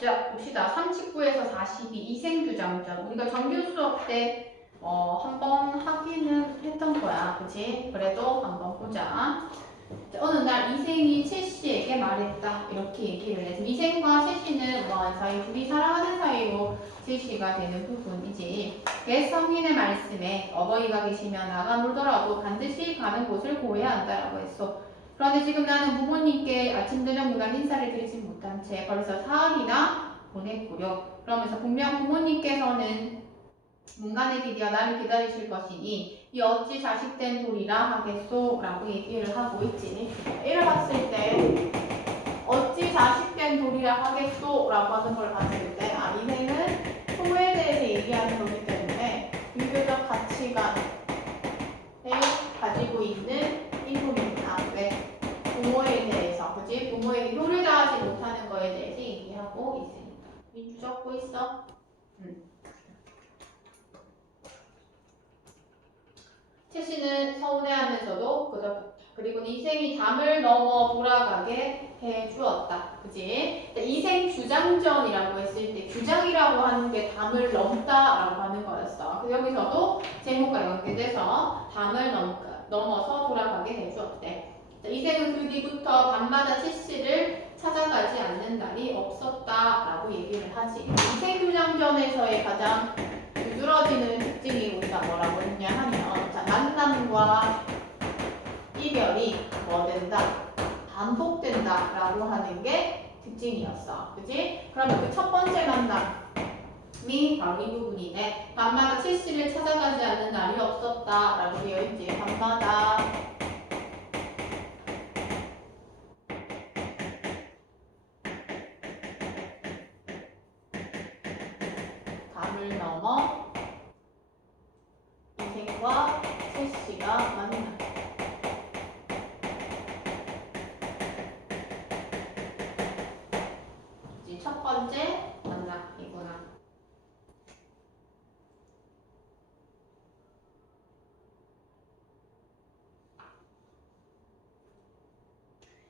자, 봅시다. 39에서 42 이생규장전. 우리가 정규 수업 때 한번 하기는 했던 거야. 그치? 그래도 한번 보자. 자, 어느 날 이생이 채씨에게 말했다. 이렇게 얘기를 해. 이생과 채씨는 뭐한 사이? 둘이 사랑하는 사이로 제시가 되는 부분이지. 옛 성인의 말씀에 어버이가 계시면 나가 놀더라도 반드시 가는 곳을 고해야 한다라고 했어. 그런데 지금 나는 부모님께 아침 저녁 누가 인사를 드리지 못한 채 벌써 사흘이나 보냈구려. 그러면서 분명 부모님께서는 문간에 기디어 나를 기다리실 것이니 이 어찌 자식된 도리라 하겠소? 라고 얘기를 하고 있지. 이를 봤을 때 어찌 자식된 도리라 하겠소? 라고 하는 걸 봤을 때 이생은 소에 대해서 얘기하는 거기 때문에 유교적 가치관에 가지고 있는 인물입니다. 왜? 부모에 대해서, 그치? 부모에게 효를 다하지 못하는 거에 대해서 얘기하고 있으니까. 민주 적고 있어? 채씨는 서운해하면서도 그저 그리고 이생이 담을 넘어 돌아가게 해주었다. 그지? 이생 규장전이라고 했을 때 규장이라고 하는 게 담을 넘다라고 하는 거였어. 그래서 여기서도 제목과 연계돼서 담을 넘어서 돌아가게 해주었대. 이생은 그 뒤부터 밤마다 채씨를 찾아가지 않는 날이 없었다라고 얘기를 하지. 이생 규장전에서의 가장 두드러지는 특징이 우리가 뭐라고 했냐 하면 자, 만남과 이별이 뭐 된다? 반복된다 라고 하는 게 특징이었어. 그치? 그러면 그 첫 번째 만남이 바로 이 부분이네. 밤마다 채씨를 찾아가지 않는 날이 없었다 라고 되어 있지. 밤마다 담을 넘어 이생과 채씨가 만나. 첫 번째 만남이구나.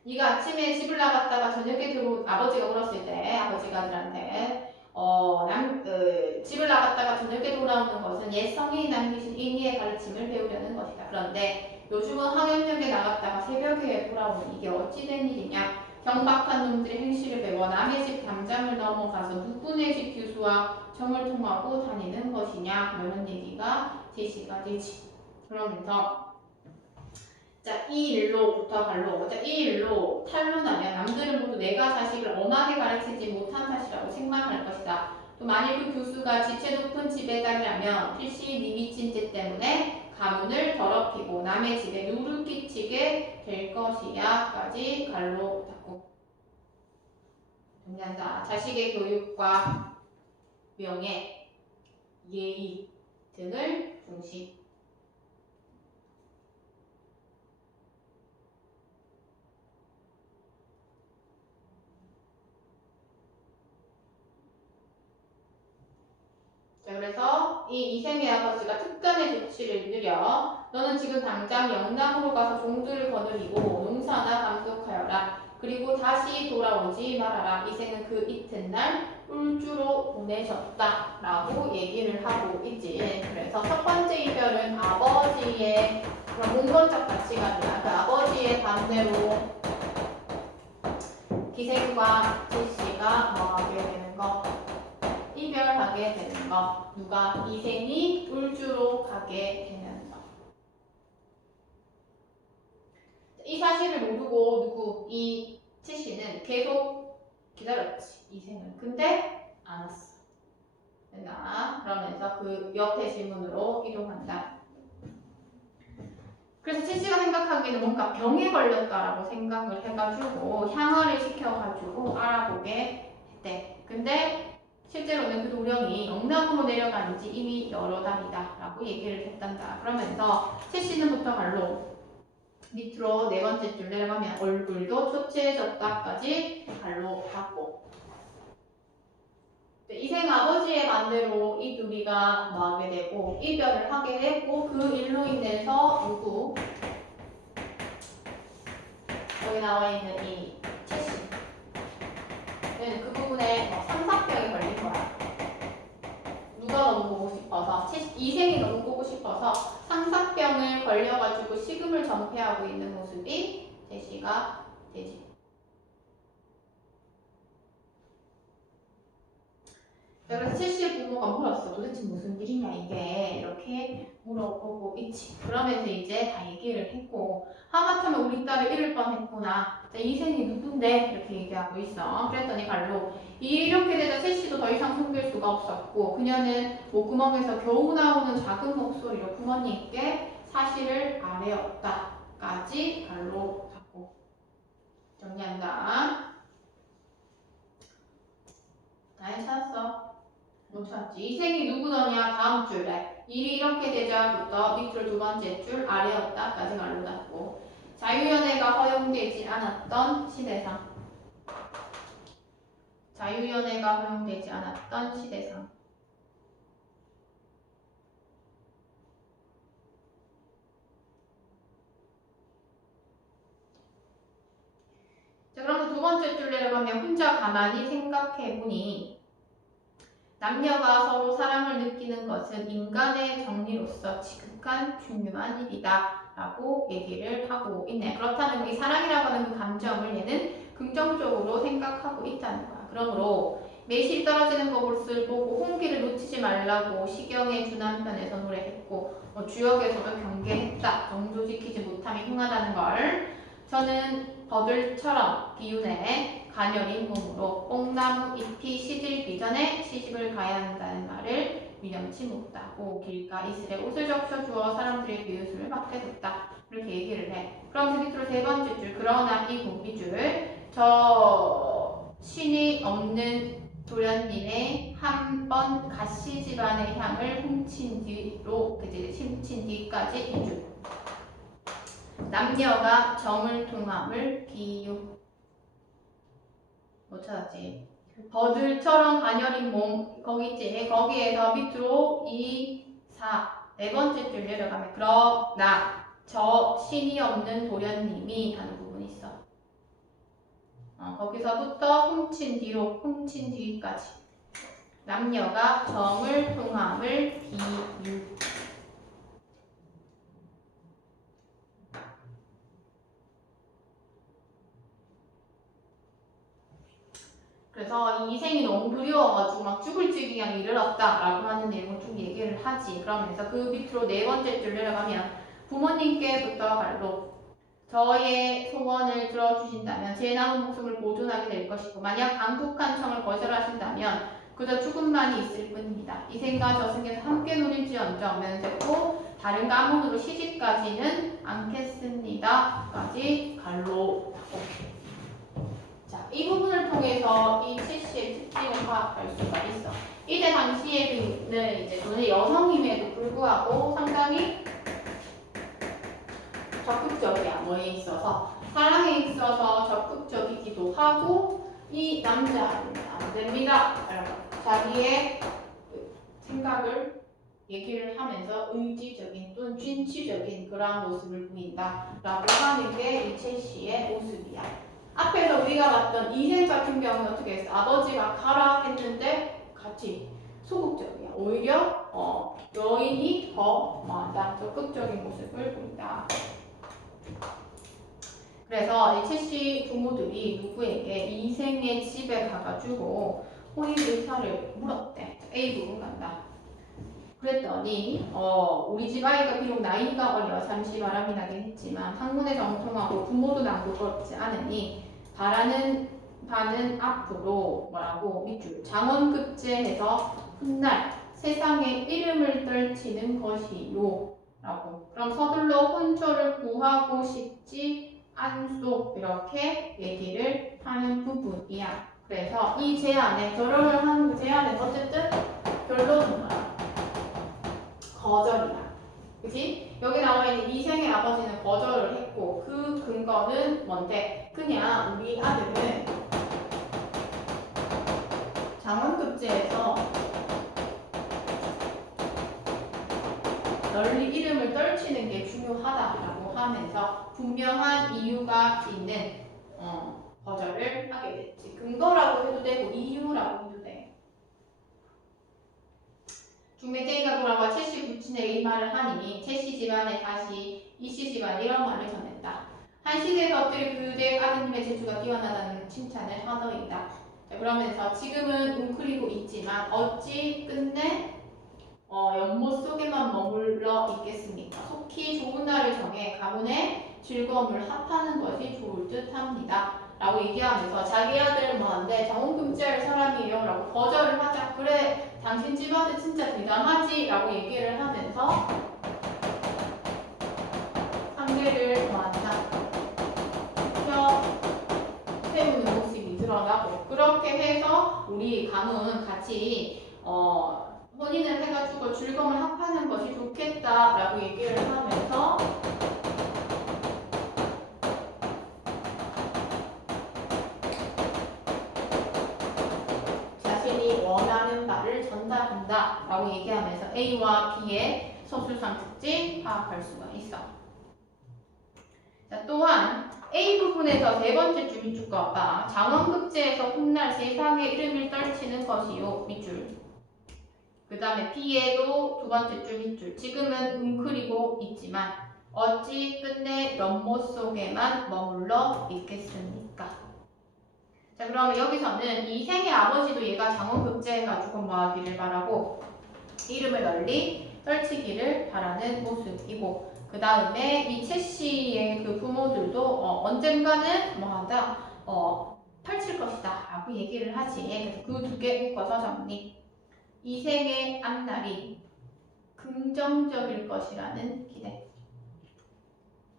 네가 아침에 집을 나갔다가 저녁에 아버지가 울었을 때 아버지가 아들한테 집을 나갔다가 저녁에 돌아오는 것은 옛 성인이 남기신 인의의 가르침을 배우려는 것이다. 그런데 요즘은 학연역에 나갔다가 새벽에 돌아오는 이게 어찌 된 일이냐? 경박한 놈들의 행실을 배워 남의 집 담장을 넘어가서 누구네 집 교수와 정을 통하고 다니는 것이냐? 이런 얘기가 제시가 되지. 그러면서 자, 이 일로부터 갈로. 자, 이 일로 탄로나면 남들은 모두 내가 자식을 엄하게 가르치지 못한 탓이라고 생각할 것이다. 또 만일 그 교수가 지체 높은 지배자라면 필시 네 미친 짓 때문에 가문을 더럽히고 남의 집에 누를 끼치게 될 것이야까지 갈로 닫고. 정리한다. 자식의 교육과 명예, 예의 등을 중시. 자, 그래서 이 이생의 아버지가 특단의 조치를 느려 너는 지금 당장 영남으로 가서 종들을 거느리고 농사나 감독하여라. 그리고 다시 돌아오지 말아라. 이생은 그 이튿날 울주로 보내셨다 라고 얘기를 하고 있지. 그래서 첫 번째 이별은 아버지의 그런 공건적 가치관이야. 그 아버지의 반대로 기생과 제시가 뭐하게 되는 거? 이별하게 되는 거. 누가? 이생이 울주로 가게 되는 거. 이 사실을 모르고 이 채씨는 계속 기다렸지. 이생을. 근데 안 왔어. 됐나? 그러면서 그 옆에 질문으로 이동한다. 그래서 채씨가 생각하기에는 뭔가 병에 걸렸다라고 생각을 해가지고 향화를 시켜가지고 알아보게 했대. 근데 실제로는 그 도령이 영남으로 내려간 지 이미 여러 달이다 라고 얘기를 했단다. 그러면서 채씨는부터 갈로 밑으로 네 번째 줄 내려가면 얼굴도 초췌해졌다까지 갈로 닫고. 이생 아버지의 반대로 이 둘이가 뭐하게 되고 이별을 하게 되고 그 일로 인해서 누구? 여기 나와 있는 이 채씨 얘는 그 부분에 삼사병이 걸린 거야. 누가 너무 보고 싶어서, 이생이 너무 보고 싶어서 삼사병을 걸려가지고 식음을 전폐하고 있는 모습이 제시가 되지. 그래서 첼시의 부모가 물었어. 도대체 무슨 일이냐 이게, 이렇게 물어보고 있지. 그러면서 이제 다 얘기를 했고, 하마터면 우리 딸을 잃을 뻔했구나. 이생이 누군데? 이렇게 얘기하고 있어. 그랬더니 갈로 이렇게 되자 첼시도 더 이상 숨길 수가 없었고, 그녀는 목구멍에서 겨우 나오는 작은 목소리로 부모님께 사실을 아뢰었다까지 갈로 잡고 정리한다. 잘 찾았어. 못 찾지. 이생이 누구더냐? 다음 줄에 일이 이렇게 되자부터 밑줄 두 번째 줄 아래였다까지 말로 닫고 자유연애가 허용되지 않았던 시대상. 자유연애가 허용되지 않았던 시대상. 자, 그럼 두 번째 줄 내려가면 혼자 가만히 생각해보니 남녀가 서로 사랑을 느끼는 것은 인간의 정리로서 지극한 중요한 일이다 라고 얘기를 하고 있네. 그렇다는 이 사랑이라고 하는 그 감정을 얘는 긍정적으로 생각하고 있다는 거야. 그러므로 매실 떨어지는 것을 보고 홍기를 놓치지 말라고 시경의 주남편에서 노래했고 주역에서도 경계했다. 정도 지키지 못함이 흉하다는 걸 저는 버들처럼 비운에 가녀린 몸으로 뽕나무 잎이 시들기 전에 시집을 가야 한다는 말을 위험치 못하고 길가 이슬에 옷을 적셔주어 사람들의 비웃음을 받게 됐다. 이렇게 얘기를 해. 그럼 그 밑으로 세 번째 줄 그러나 이 고기줄 저 신이 없는 도련님의 한 번 가시 집안의 향을 훔친 뒤로 훔친 뒤까지 이 줄. 남녀가 정을 통함을 비유. 못 찾았지. 버들처럼 가녀린 몸 거기 있지. 거기에서 밑으로 2, 4 네 번째 줄 내려가면 그러나 저 신이 없는 도련님이 하는 부분이 있어. 거기서부터 훔친 뒤로 훔친 뒤까지 남녀가 정을 통함을 비유. 그래서 이 이생이 너무 그리워가지고 막 죽을 지경에 이르렀다라고 하는 내용을 쭉 얘기를 하지. 그러면서 그 밑으로 네 번째 줄 내려가면 부모님께부터 갈로 저의 소원을 들어주신다면 제 남은 목숨을 보존하게 될 것이고 만약 강국한 청을 거절하신다면 그저 죽음만이 있을 뿐입니다. 이생과 저승에서 함께 누릴지언정 면세코 다른 가문으로 시집가지는 않겠습니다. 까지 갈로 이 부분을 통해서 이 첼시의 특징을 파악할 수가 있어. 이때 당시에는 이제 돈의 여성임에도 불구하고 상당히 적극적이야. 뭐에 있어서 사랑에 있어서 적극적이기도 하고 이 남자는 안 됩니다. 자기의 생각을 얘기를 하면서 의지적인 또는 진취적인 그러한 모습을 보인다라고 하는 게 이 첼시의 모습이야. 앞에서 우리가 봤던 이생 같은 경우는 어떻게 했어? 아버지가 가라 했는데 같이 소극적이야. 오히려 여인이 더 적극적인 모습을 보인다. 그래서 이 첼시 부모들이 누구에게 이생의 집에 가가지고 혼인 의사를 물었대. A 부분 간다. 그랬더니 우리 집 아이가 비록 나이가 어려 잠시 바람이 나긴 했지만 학문에 정통하고 부모도 낭독하지 않으니 바라는 바는 앞으로 뭐라고 밑줄 장원급제해서 훗날 세상에 이름을 떨치는 것이요 라고. 그럼 서둘러 혼처를 구하고 싶지 않소 이렇게 얘기를 하는 부분이야. 그래서 이 제안에 결혼을 하는 제안에 어쨌든 결론은 뭐야? 거절이다. 그치? 여기 나와 있는 이생의 아버지는 거절을 했고 그 근거는 뭔데? 그냥 우리 아들은 장원급제에서 널리 이름을 떨치는 게 중요하다라고 하면서 분명한 이유가 있는 거절을 하게 됐지. 근거라고 해도 되고 이유라고 해도 돼. 중매쟁이가 돌아와 최씨 부친에게 이 말을 하니 최씨 집안에 다시 이씨 집안 이런 말을 전했다. 한 시대의 것들이 그대 아드님의 재주가 뛰어나다는 칭찬을 하더이다. 자, 그러면서 지금은 웅크리고 있지만 어찌 끝내 연못 속에만 머물러 있겠습니까? 속히 좋은 날을 정해 가문의 즐거움을 합하는 것이 좋을 듯 합니다. 라고 얘기하면서 자기 아들 뭐한데 정혼금지할 사람이에요 라고 거절을 하자. 그래 당신 집 아들 진짜 대단하지 라고 얘기를 하면서 상대를 뭐한다 세우는 모습이 드러나고, 그렇게 해서 우리 가문 같이 혼인을 해가지고 즐거움을 합하는 것이 좋겠다라고 얘기를 하면서 자신이 원하는 바를 전달한다라고 얘기하면서 A와 B의 서술상 특징 파악할 수가 있어. 자, 또한 A 부분에서 세 번째 줄 밑줄과 봐. 장원급제에서 훗날 세상의 이름을 떨치는 것이요 밑줄. 그 다음에 B에도 두 번째 줄 밑줄. 지금은 웅크리고 있지만 어찌 끝내 연못 속에만 머물러 있겠습니까? 자, 그러면 여기서는 이 생의 아버지도 얘가 장원급제해가지고 뭐하기를 바라고 이름을 널리 떨치기를 바라는 모습이고, 그 다음에 이 최씨의 그 부모들도 언젠가는 뭐하다 펼칠 것이다 라고 얘기를 하지. 그래서 그 두 개 묶어서 정리. 이 생의 앞날이 긍정적일 것이라는 기대.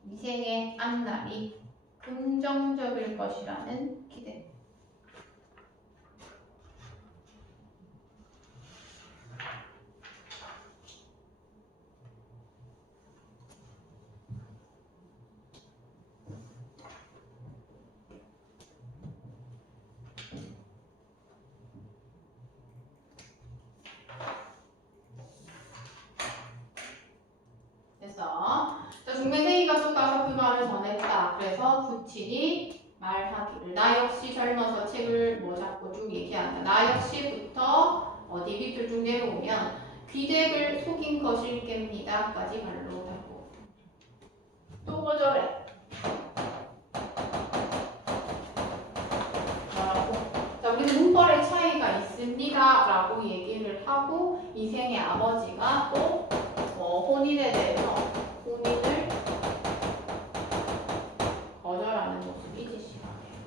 이 생의 앞날이 긍정적일 것이라는 기대. 중매쟁이가 쏟아서 그 말을 전했다. 그래서 부친이 말하기를 나 역시 젊어서 책을 뭐 잡고 쭉 얘기한다. 나 역시부터 어디 밑줄 쭉 내려오면 귀댁을 속인 것일 깹니다 까지 발로 달고 또 거절해. 자, 우리는 문벌의 차이가 있습니다 라고 얘기를 하고 이 생의 아버지가 또 혼인에 대해서 혼인을 거절하는 모습이 제시하네요.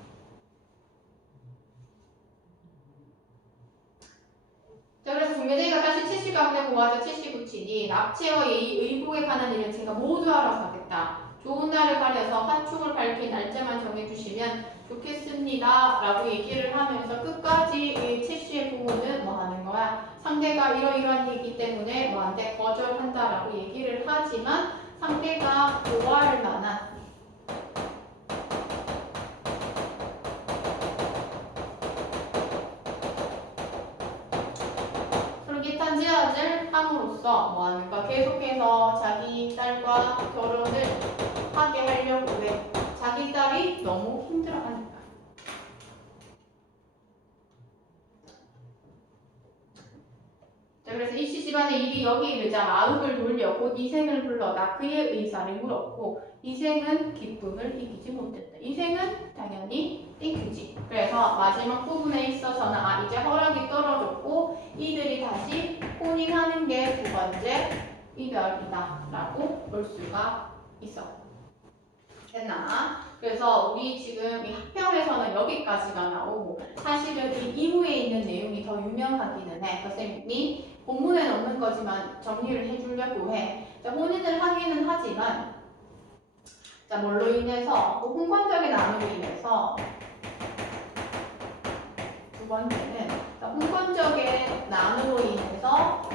자, 그래서 중매쟁이가 다시 최씨 가문에 모아져 최씨 부친이 납치와 의복에 관한 일은 제가 모두 알아서 하겠다. 좋은 날을 가려서 화촉을 밝힌 날짜만 정해주시면 좋겠습니다 라고 얘기를 하면서 끝까지 이 최씨의 부모는 뭐 하는 거야? 상대가 이러이러한 얘기 때문에 뭐한테 거절한다 라고 얘기를 하지만 상대가 좋아할 만한 솔깃한 제안을 함으로써 뭐 하는 거야? 계속해서 자기 딸과 결혼을 하게 하려고 해. 자기 딸이 너무 힘들어하는 거야. 자, 그래서 이씨 집안의 일이 여기 이르자 마음을 돌려 곧 이생을 불러다 그의 의사를 물었고 이생은 기쁨을 이기지 못했다. 이생은 당연히 땡큐지. 그래서 마지막 부분에 있어서는 이제 허락이 떨어졌고 이들이 다시 혼인하는 게 두 번째 이별이다 라고 볼 수가 있어. 됐나? 그래서 우리 지금 이 학평에서는 여기까지가 나오고 사실은 이 이후에 있는 내용이 더 유명하기는 해. 선생님이 본문에는 없는 거지만 정리를 해주려고 해. 자, 혼인을 하기는 하지만 자, 뭘로 인해서 혼관적인 나눔으로 인해서 두 번째는 자, 혼관적인 나눔으로 인해서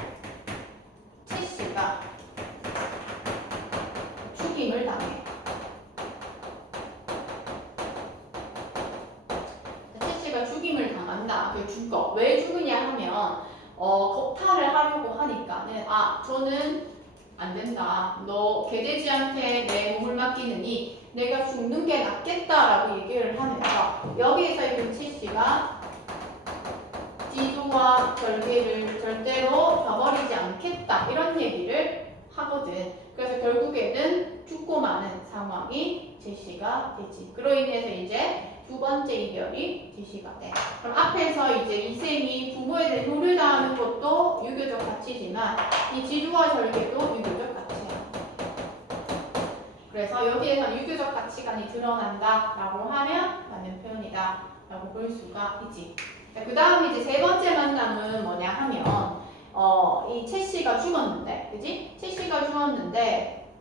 최씨가 죽임을 당해. 죽임을 당한다. 그 죽어. 왜 죽으냐 하면 겁탈을 하려고 하니까는 저는 안 된다. 너 개돼지한테 내 몸을 맡기느니 내가 죽는 게 낫겠다라고 얘기를 하면서 내가 지조와 절개를 절대로 저버리지 않겠다 이런 얘기를 하거든. 그래서 결국에는 죽고 마는 상황이 제시가 되지. 그로 인해서 이제 두 번째 이별이 제시가 돼. 그럼 앞에서 이제 이생이 부모에 대해 효를 다하는 것도 유교적 가치지만 이 지조와 절개도 유교적 가치야. 그래서 여기에서 유교적 가치관이 드러난다라고 하면 맞는 표현이다 라고 볼 수가 있지. 그 다음 이제 세 번째 만남은 뭐냐 하면 이 채 씨가 죽었는데, 그지? 채 씨가 죽었는데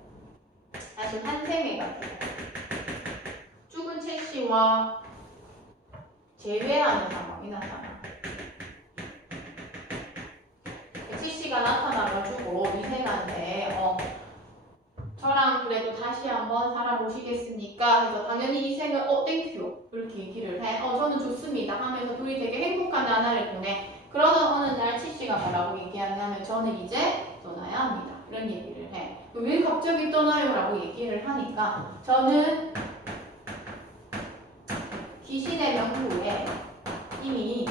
사실 한생애가 죽은 채 씨와 재회하는 상황이 나타나. 채 씨가 나타나가지고 이생한테 저랑 그래도 다시 한번 살아보시겠습니까? 해서 당연히 이생은 땡큐 이렇게 얘기를 해. 저는 좋습니다 하면서 둘이 되게 행복한 나날을 보내. 그러던 어느 날 치씨가 뭐라고 얘기하냐면 저는 이제 떠나야 합니다. 이런 얘기를 해. 왜 갑자기 떠나요? 라고 얘기를 하니까 저는 귀신의 명부에 이미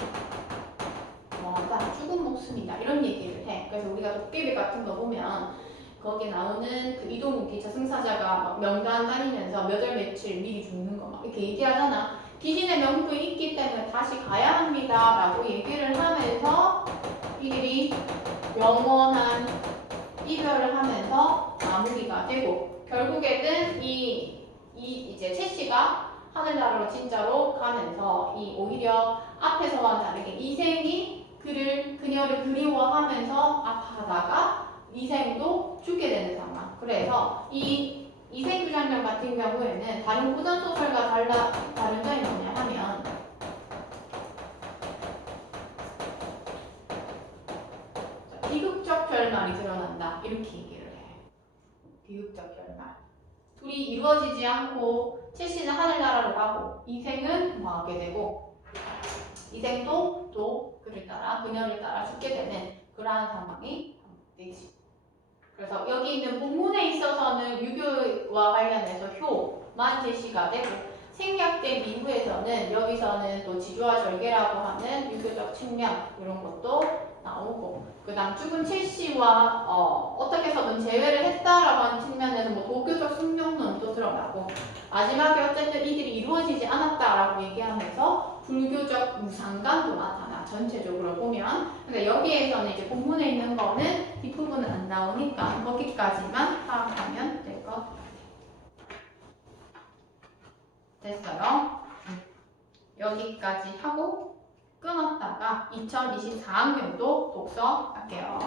죽은 목숨이다. 이런 얘기를 해. 그래서 우리가 도깨비 같은 거 보면 거기에 나오는 그 이동욱 기차 승사자가 막 명단 다니면서 몇 월 며칠 미리 죽는 거 막 이렇게 얘기하잖아. 귀신의 명부에 있기 때문에 다시 가야 합니다 라고 얘기를 하면서 이들이 영원한 이별을 하면서 마무리가 되고 결국에는 이제 채 씨가 하늘나라로 진짜로 가면서 이 오히려 앞에서와는 다르게 이생이 그녀를 그리워하면서 아파하다가 이생도 죽게 되는 상황. 그래서 이 이생규장면 같은 경우에는 다른 고전소설과 다른 점이 뭐냐 하면 비극적 결말이 드러난다. 이렇게 얘기를 해. 비극적 결말. 둘이 이루어지지 않고 채 씨는 하늘나라로 가고 이생은 망하게 되고 이생도 또 그녀를 따라 죽게 되는 그러한 상황이 되지. 그래서 여기 있는 본문에 있어서는 유교와 관련해서 효만 제시가 되고 생략된 미후에서는 여기서는 또 지조와 절개라고 하는 유교적 측면 이런 것도 나오고 그 다음 죽은 채 씨와 어떻게 해서든 제외를 했다라고 하는 측면에서 뭐 도교적 숙명론도 드러나고 마지막에 어쨌든 이들이 이루어지지 않았다라고 얘기하면서 불교적 무상관도 나타나. 전체적으로 보면. 근데 여기에서는 이제 본문에 있는 거는 뒷부분은 안 나오니까 거기까지만 파악하면 될 것 같아요. 됐어요? 여기까지 하고 끊었다가 2024학년도 독서 할게요.